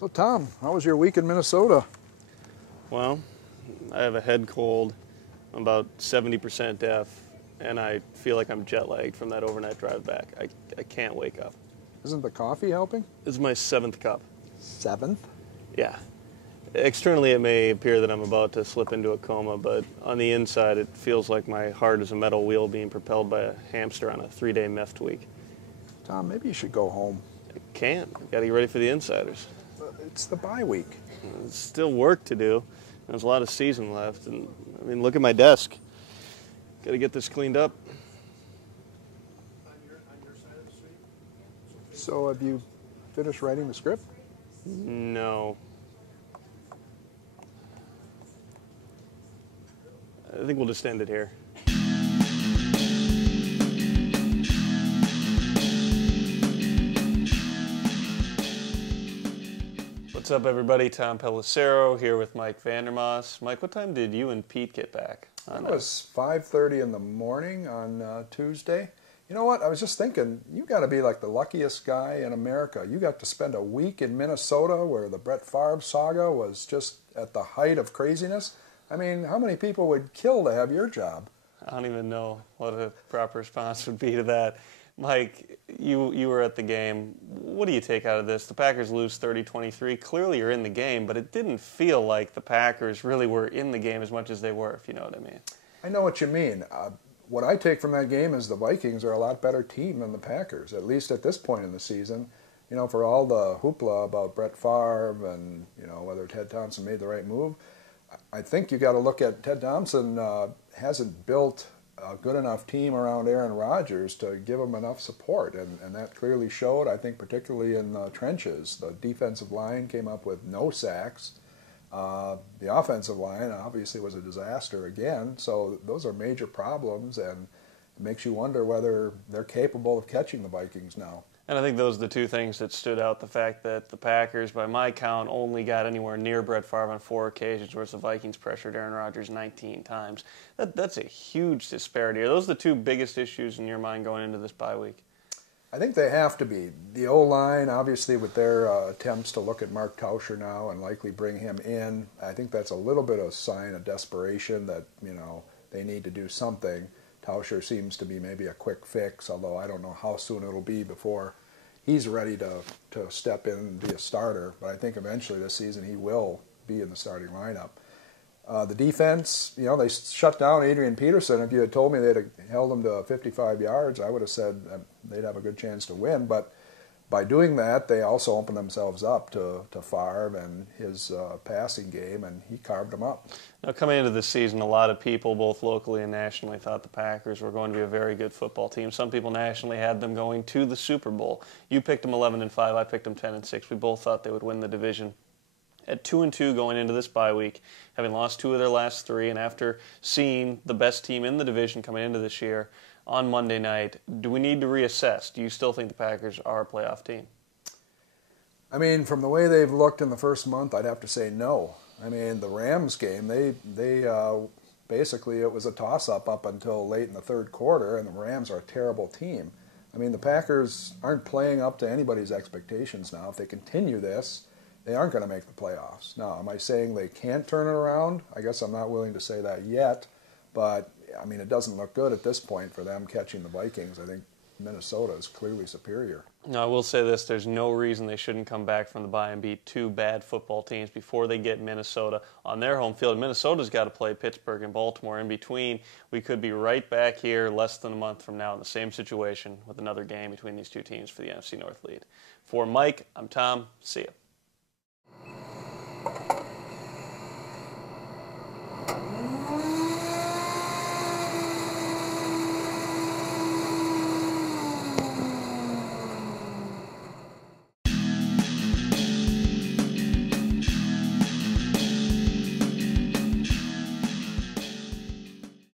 So Tom, how was your week in Minnesota? Well, I have a head cold. I'm about 70% deaf, and I feel like I'm jet lagged from that overnight drive back. I can't wake up. Isn't the coffee helping? This is my 7th cup. 7th? Yeah. Externally, it may appear that I'm about to slip into a coma, but on the inside, it feels like my heart is a metal wheel being propelled by a hamster on a 3-day meth tweak. Tom, maybe you should go home. I can't. Got to get ready for the insiders. It's the bye week. There's still work to do. There's a lot of season left, and I mean, look at my desk. Got to get this cleaned up. On your side of the street? So have you finished writing the script? No. I think we'll just end it here. What's up, everybody? Tom Pelissero here with Mike Vandermause. Mike, what time did you and Pete get back? It was 5:30 in the morning on Tuesday. You know what? I was just thinking, you got to be like the luckiest guy in America. You got to spend a week in Minnesota where the Brett Favre saga was just at the height of craziness. I mean, how many people would kill to have your job? I don't even know what a proper response would be to that. Mike, you were at the game. What do you take out of this? The Packers lose 30-23. Clearly you're in the game, but it didn't feel like the Packers really were in the game as much as they were, if you know what I mean. I know what you mean. What I take from that game is the Vikings are a lot better team than the Packers, at least at this point in the season. You know, for all the hoopla about Brett Favre and, you know, whether Ted Thompson made the right move, I think you got to look at Ted Thompson hasn't built a good enough team around Aaron Rodgers to give him enough support, and that clearly showed, I think, particularly in the trenches. The defensive line came up with no sacks. The offensive line obviously was a disaster again, so those are major problems, and it makes you wonder whether they're capable of catching the Vikings now. And I think those are the two things that stood out. The fact that the Packers, by my count, only got anywhere near Brett Favre on 4 occasions, whereas the Vikings pressured Aaron Rodgers 19 times. That's a huge disparity. Are those the two biggest issues in your mind going into this bye week? I think they have to be. The O-line, obviously, with their attempts to look at Mark Tauscher now and likely bring him in, I think that's a little bit of a sign of desperation that, you know, they need to do something. Tauscher seems to be maybe a quick fix, although I don't know how soon it'll be before he's ready to step in and be a starter. But I think eventually this season he will be in the starting lineup. The defense, you know, they shut down Adrian Peterson. If you had told me they'd have held him to 55 yards, I would have said they'd have a good chance to win. But by doing that, they also opened themselves up to Favre and his passing game, and he carved them up. Now, coming into this season, a lot of people, both locally and nationally, thought the Packers were going to be a very good football team. Some people nationally had them going to the Super Bowl. You picked them 11-5. I picked them 10-6. We both thought they would win the division. At 2-2 going into this bye week, having lost 2 of their last 3, and after seeing the best team in the division coming into this year on Monday night, do we need to reassess? Do you still think the Packers are a playoff team? I mean, from the way they've looked in the first month, I'd have to say no. I mean, the Rams game, they basically it was a toss-up up until late in the third quarter, and the Rams are a terrible team. I mean, the Packers aren't playing up to anybody's expectations now. If they continue this, they aren't going to make the playoffs. Now, am I saying they can't turn it around? I guess I'm not willing to say that yet, but I mean, it doesn't look good at this point for them catching the Vikings. I think Minnesota is clearly superior. No, I will say this. There's no reason they shouldn't come back from the bye and beat 2 bad football teams before they get Minnesota on their home field. Minnesota's got to play Pittsburgh and Baltimore. In between, we could be right back here less than a month from now in the same situation with another game between these two teams for the NFC North lead. For Mike, I'm Tom. See ya.